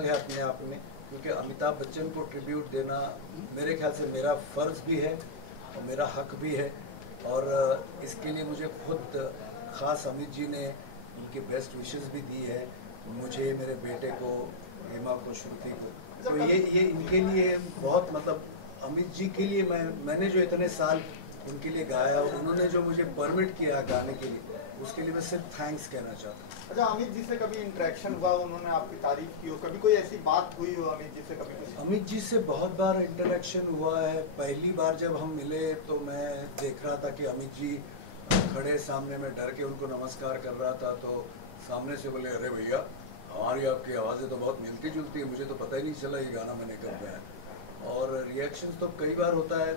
अलग है अपने आप में, क्योंकि अमिताभ बच्चन को ट्रिब्यूट देना मेरे ख्याल से मेरा फ़र्ज़ भी है और मेरा हक भी है। और इसके लिए मुझे खुद ख़ास अमित जी ने उनके बेस्ट विशेस भी दी है, मुझे, मेरे बेटे को, हेमा को, श्रुति को। तो ये इनके लिए बहुत, मतलब अमित जी के लिए मैंने जो इतने साल उनके लिए गाया, उन्होंने जो मुझे परमिट किया गाने के लिए, उसके लिए मैं सिर्फ थैंक्स कहना चाहता हूँ। अच्छा, अमित जी से कभी इंटरेक्शन हुआ, उन्होंने आपकी तारीफ की हो, कभी कोई ऐसी बात हुई हो अमित जी से कभी कुछ? अमित जी से बहुत बार इंटरेक्शन हुआ है। पहली बार जब हम मिले तो मैं देख रहा था कि अमित जी खड़े सामने में, डर के उनको नमस्कार कर रहा था, तो सामने से बोले, अरे भैया हमारी आपकी आवाज़ें तो बहुत मिलती जुलती है, मुझे तो पता ही नहीं चला ये गाना मैंने कब गाया। और रिएक्शंस तो कई बार होता है।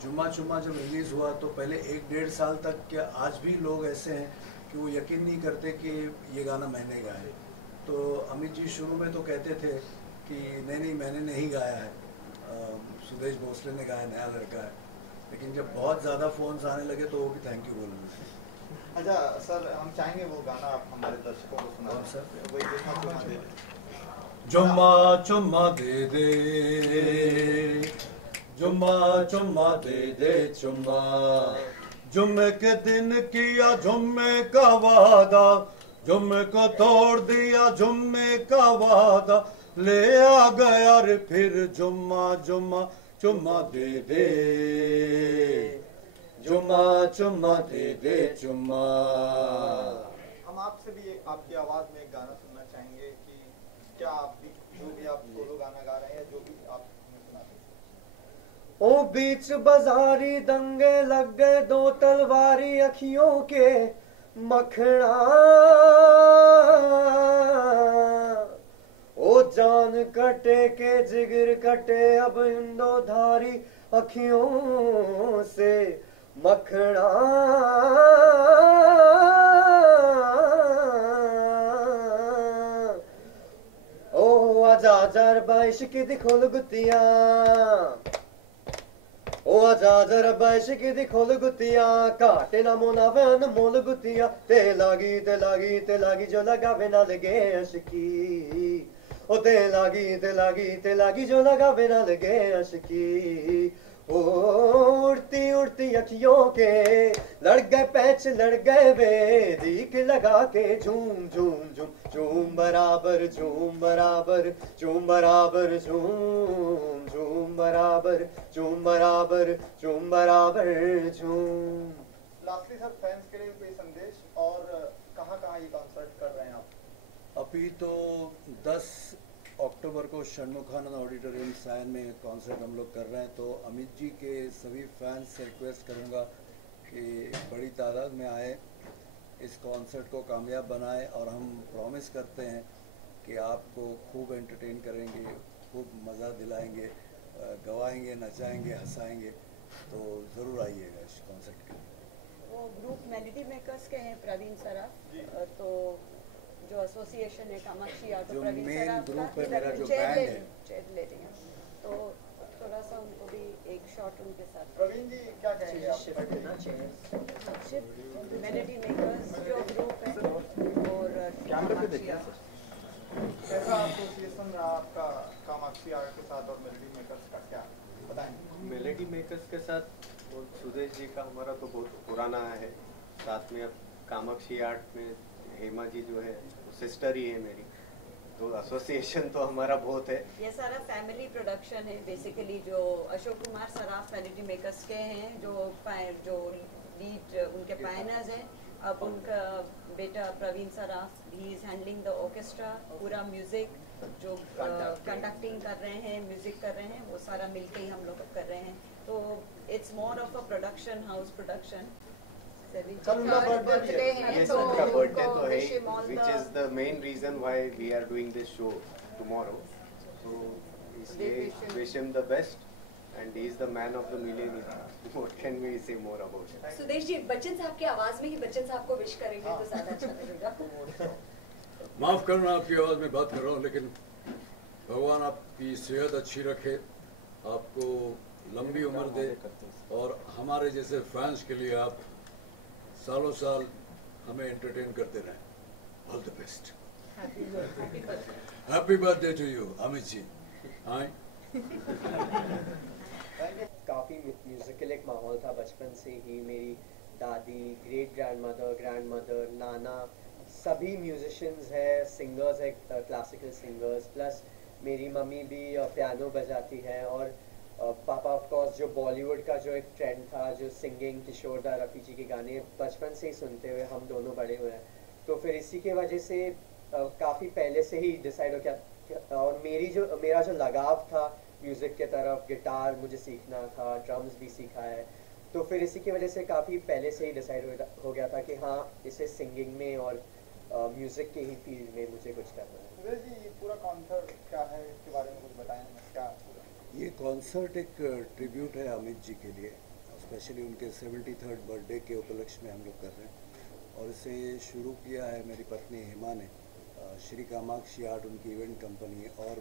जुम्मा चुम्मा जब रिलीज़ हुआ तो पहले 1-1.5 साल तक, क्या आज भी लोग ऐसे हैं कि वो यकीन नहीं करते कि ये गाना मैंने गाया है। तो अमित जी शुरू में तो कहते थे कि नहीं मैंने नहीं गाया है, सुदेश भोसले ने गाया, नया लड़का है। लेकिन जब बहुत ज़्यादा फ़ोन्स आने लगे तो वो भी थैंक यू बोलने। अच्छा सर, हम चाहेंगे वो गाना आप हमारे दर्शकों को सुना। कौन सा? वही देखा जुम्मा चुम्मा दे दे, जुम्मा चुम्मा दे दे चुम्मा, जुम्मे के दिन किया जुम्मे का वादा, जुम्मे को तोड़ दिया जुम्मे का वादा, ले आ गया रे फिर जुम्मा, जुम्मा चुम्मा दे दे, जुम्मा चुम्मा दे दे चुम्मा। हम आपसे भी आपकी आवाज में एक गाना सुनना चाहेंगे कि क्या आप भी, जो भी आप सोलो गाना गा रहे हैं, जो भी आप सुनाते हैं। ओ बीच बाजारी दंगे लग गए, दो तलवारी अखियों के मखना, ओ जान कटे के जिगर कटे अब इंदोधारी अखियों से मखना, ओ आजा जर बाइश की दिखोल गुतिया, ओ आजा जर बाइश की दिखोल गुतिया, काटे ना मोना वैन मोल गुतिया, ते लागी जो लगावे ना लगे अशकी, ओ ते लागी जो लगावे ना लगे अशकी। ओ उड़ती अखियों के लड़ गए पैच, लड़ गए वे दीख लगा के, झूम झूम झूम झूम बराबर, झूम बराबर, झूम बराबर, झूम झूम बराबर, झूम बराबर, झूम बराबर, झूम। लास्टली सर, फैंस के लिए कोई संदेश, और कहाँ ये कॉन्सर्ट कर रहे हैं आप? अभी तो 10 अक्टूबर को षणमुखानंद ऑडिटोरियम सायन में कॉन्सर्ट हम लोग कर रहे हैं। तो अमित जी के सभी फैंस से रिक्वेस्ट करूंगा कि बड़ी तादाद में आए, इस कॉन्सर्ट को कामयाब बनाएं, और हम प्रॉमिस करते हैं कि आपको खूब एंटरटेन करेंगे, खूब मज़ा दिलाएंगे, गवाएंगे, नचाएंगे, हंसाएंगे। तो ज़रूर आइएगा इस कॉन्सर्ट के लिए। वो ग्रुप मेलोडी मेकर्स के हैं प्रवीण सराफ, तो जो एसोसिएशन है कामाक्षी आर्ट, जो प्रवीण मेन सराफ ग्रुप का है मेरा, जो बैंड है, चेयर ले रही हैं, तो थोड़ा सा उनको भी एक शॉट उनके साथ। प्रवीण जी क्या कहेंगे आप? शिफ्ट मेलोडी मेकर्स जो ग्रुप है, और कैसा एसोसिएशन रहा आपका कामाक्षी आर्ट के साथ और मेलोडी मेकर्स का, क्या बताएं? मेलोडी मेकर्स के साथ और सुदेश जी का हमारा तो बहुत पुराना है, साथ में अब कामाक्षी आर्ट में हेमा जी जो है सिस्टर ही है मेरी, तो एसोसिएशन तो हमारा बहुत है। ये सारा फैमिली प्रोडक्शन है बेसिकली। जो अशोक कुमार सराफ मेलोडी मेकर्स के हैं, जो लीड उनके पायनर्स हैं, अब उनका बेटा Praveen Saraf, he is handling the orchestra, पूरा म्यूजिक जो कंडक्टिंग कर रहे हैं, म्यूजिक कर रहे हैं, वो सारा मिलके ही हम लोग कर रहे हैं। तो it's more of a production house production. कल उनका बर्थडे है, Yes, उनका बर्थडे तो है, which is the main reason why we are doing this show tomorrow. So इसलिए wish him the best, and he is the man of the millennium. What can we say more about it? Sudesh ji, Bachchan साहब की आवाज में ही बच्चन साहब को wish करेंगे तो ज्यादा अच्छा लगेगा। माफ करना आपकी आवाज में बात कर रहा हूँ, लेकिन भगवान आपकी सेहत अच्छी रखे, आपको लंबी उम्र दे, और हमारे जैसे फैंस के लिए आप सालों साल हमें एंटरटेन करते रहें। All the best. Happy birthday to you Amit ji. हाँ, काफ़ी म्यूजिकल एक माहौल था बचपन से ही। मेरी दादी, ग्रेट ग्रैंड मदर, नाना सभी म्यूजिशियंस हैं, सिंगर्स है, क्लासिकल सिंगर्स। प्लस मेरी मम्मी भी पियानो बजाती है, और पापा ऑफ कोर्स जो बॉलीवुड का जो एक ट्रेंड था, जो सिंगिंग, किशोर दा, रफ़ी जी के गाने बचपन से ही सुनते हुए हम दोनों बड़े हुए हैं। तो फिर इसी के वजह से काफ़ी पहले से ही डिसाइड हो गया। और मेरा जो लगाव था म्यूज़िक के तरफ, गिटार मुझे सीखना था, ड्रम्स भी सीखा है, तो फिर इसी की वजह से काफ़ी पहले से ही डिसाइड हो गया था कि हाँ, इसे सिंगिंग में और म्यूज़िक के ही फील्ड में मुझे कुछ करना है। सुरेश जी, ये पूरा कॉन्सर्ट क्या है, इसके बारे में कुछ बताएं, क्या पूरा? ये कॉन्सर्ट एक ट्रिब्यूट है अमित जी के लिए, स्पेशली उनके 73rd बर्थडे के उपलक्ष्य में हम लोग कर रहे हैं। और इसे शुरू किया है मेरी पत्नी हेमा ने। श्री कामाक्षी आर्ट उनकी इवेंट कंपनी है, और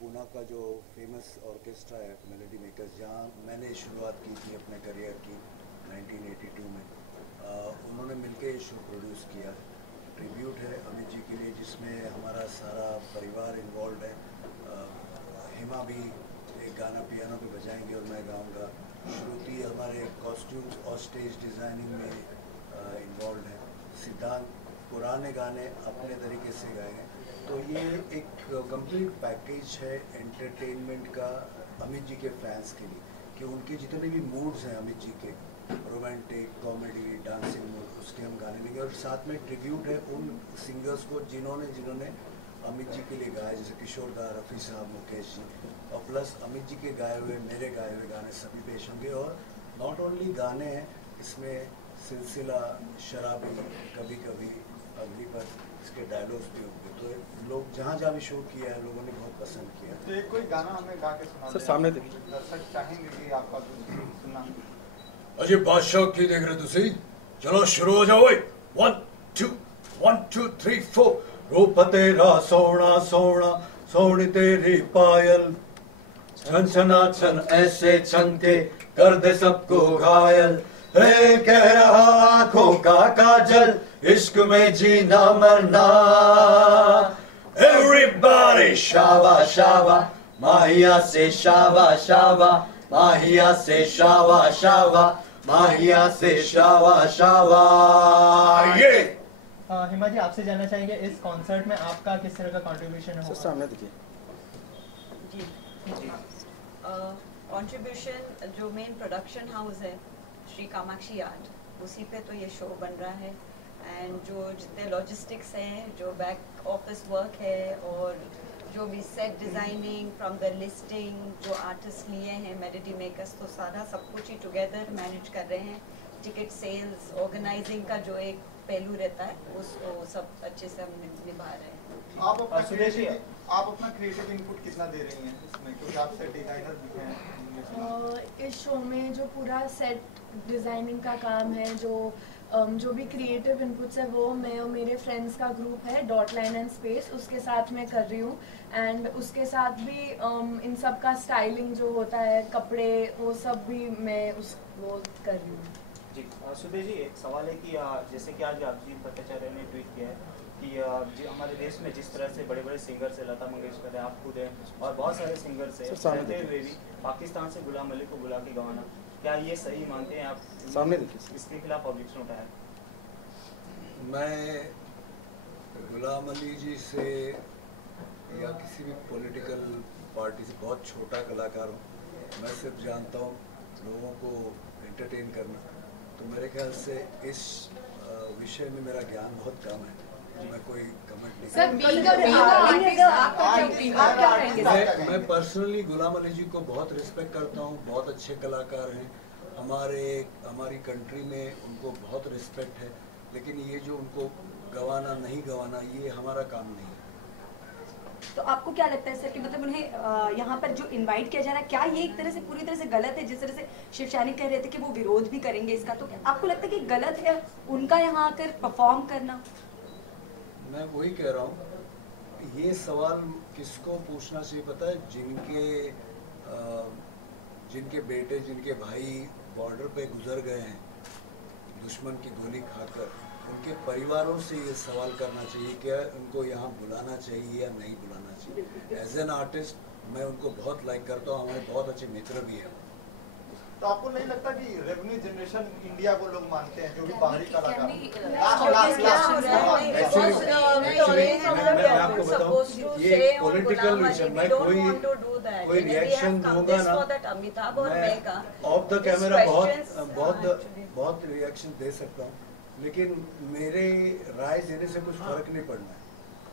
पूना का जो फेमस ऑर्केस्ट्रा है मेलोडी मेकर्स, जहाँ मैंने शुरुआत की थी अपने करियर की 1982 में, उन्होंने मिलके ये शो प्रोड्यूस किया। ट्रिब्यूट है अमित जी के लिए, जिसमें हमारा सारा परिवार इन्वॉल्व है। हेमा भी एक गाना पियानो पे बजाएंगे और मैं गाऊंगा। श्रुति हमारे कॉस्ट्यूम्स और स्टेज डिज़ाइनिंग में इन्वॉल्व है। सिद्धांत पुराने गाने अपने तरीके से गाएंगे। तो ये एक कंप्लीट पैकेज है एंटरटेनमेंट का अमित जी के फैंस के लिए, कि उनके जितने भी मूड्स हैं अमित जी के, रोमांटिक, कॉमेडी, डांसिंग मूड, उसके हम गाने देंगे। और साथ में ट्रिब्यूट है उन सिंगर्स को जिन्होंने अमित जी के लिए गाया, जैसे किशोर दा, रफ़ी साहब, मुकेश जी, और प्लस अमित जी के गाए हुए, मेरे गाए हुए गाने सभी पेश होंगे। और नॉट ओनली गाने हैं, इसमें सिलसिला, शराबी, कभी कभी, अगली पर, इसके डायलॉग्स भी होंगे। तो लोग जहाँ भी शो किया है, लोगों ने बहुत पसंद किया। तो एक कोई गाना हमें गा के सुना सर, सामने देखिए। दर्शक चाहेंगे कि आपका सुनना। अजय बादशाह की देख रहे तुसी? चलो शुरू हो जाओ। 1 2 1 2 3 4। रूप तेरा सोना सोना, सोनी तेरी पायल, छन छना छन ऐसे छनके कर दे सबको घायल। हे कह रहा आंखों का काजल, इश्क में जीना मरना। Everybody शाबा शाबा, माहिया से शाबा शाबा, माहिया से शाबा शाबा, माहिया से शाबा शाबा। ये हिमा जी, आपसे जानना चाहेंगे इस कॉन्सर्ट में आपका किस तरह का कंट्रीब्यूशन होगा? सामने देखिए जी। कंट्रीब्यूशन जो मेन प्रोडक्शन हाउस है श्री कामाक्षी आर्ट, उसी पे तो ये शो बन रहा है। एंड जो जितने लॉजिस्टिक्स हैं, जो बैक ऑफिस वर्क है, और जो भी set designing from the listing, जो आर्टिस्ट लिए हैं मेलोडी मेकर्स, तो सारा सब कुछ ही टुगेदर मैनेज कर रहे हैं। टिकट सेल्स, ऑर्गेनाइजिंग का जो एक पहलू रहता है, उसको सब अच्छे से हम निभा रहे हैं। आप अपना क्रिएटिव इनपुट कितना दे रही हैं इसमें, क्योंकि आप सेट डिजाइनर भी हैं? इस शो में जो पूरा सेट डिज़ाइनिंग का काम है, जो भी क्रिएटिव इनपुट्स है, वो मैं और मेरे फ्रेंड्स का ग्रुप है डॉट लाइन एंड स्पेस, उसके साथ मैं कर रही हूँ। एंड उसके साथ भी इन सब का स्टाइलिंग जो होता है, कपड़े, वो सब भी मैं वो कर रही हूँ। जी सुदेश जी, एक सवाल है कि जैसे कि आज आप जी भट्टाचार्य ने ट्वीट किया है कि हमारे देश में जिस तरह से बड़े बड़े सिंगर्स है, लता मंगेशकर है, आप खुद हैं, और बहुत सारे सिंगर्स हैं, रहते हुए भी पाकिस्तान से गुलाम अली को बुला के गवाना, क्या ये सही मानते हैं आप? सामने देखिए। इसके खिलाफ ऑब्जेक्शन उठाया? मैं गुलाम अली जी से या किसी भी पॉलिटिकल पार्टी से बहुत छोटा कलाकार हूँ। मैं सिर्फ जानता हूँ लोगों को एंटरटेन करना। तो मेरे ख्याल से इस विषय में मेरा ज्ञान बहुत कम है, मैं कोई कमेंट नहीं करूँगा। मैं पर्सनली गुलाम अली जी को बहुत रिस्पेक्ट करता हूँ, बहुत अच्छे कलाकार हैं, हमारी कंट्री में उनको बहुत रिस्पेक्ट है। लेकिन ये जो उनको गवाना नहीं गवाना, ये हमारा काम नहीं है। तो आपको क्या लगता है सर कि मतलब उन्हें यहाँ पर जो इनवाइट किया जा रहा है, क्या ये एक तरह से पूरी तरह से गलत है? जिस तरह से शिवशानी कह रहे थे कि वो विरोध भी करेंगे इसका, तो क्या आपको लगता है कि गलत है उनका यहाँ आकर परफॉर्म करना? मैं वही कह रहा हूँ, ये सवाल किसको पूछना चाहिए पता है? जिनके बेटे, जिनके भाई बॉर्डर पे गुजर गए हैं दुश्मन की गोली खाकर, उनके परिवारों से ये सवाल करना चाहिए क्या उनको यहाँ बुलाना चाहिए या नहीं बुलाना चाहिए। एज एन आर्टिस्ट मैं उनको बहुत लाइक करता हूँ, हमारे बहुत अच्छे मित्र भी हैं। तो आपको नहीं लगता कि रेवेन्यू जनरेशन इंडिया को लोग मानते हैं, जो भी बाहरी कलाकार मैं आपको बताऊं ये पॉलिटिकल विषय, मैं कोई रिएक्शन दूंगा ना, मैं ऑफ द कैमरा बहुत रिएक्शन दे सकता हूँ, लेकिन मेरे राय देने से कुछ फर्क नहीं पड़ना है,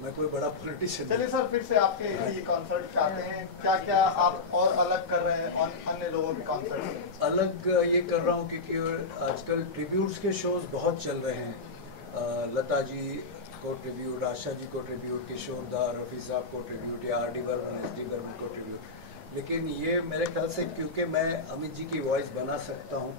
मैं कोई बड़ा पॉलिटिशियन। चलिए सर, फिर से आपके ये कॉन्सर्ट पे आते हैं, क्या क्या आप और अलग कर रहे हैं अन्य लोगों के कॉन्सर्ट से? अलग ये कर रहा हूँ क्योंकि आजकल ट्रिब्यूट्स के शोज बहुत चल रहे हैं। लता जी को ट्रिब्यूट, आशा जी को ट्रिब्यूट, किशोर दा, रफ़ी साहब को ट्रिब्यूट या R D Burman, S D Burman को ट्रिब्यूट। लेकिन ये मेरे ख्याल से क्योंकि मैं अमित जी की वॉइस बना सकता हूँ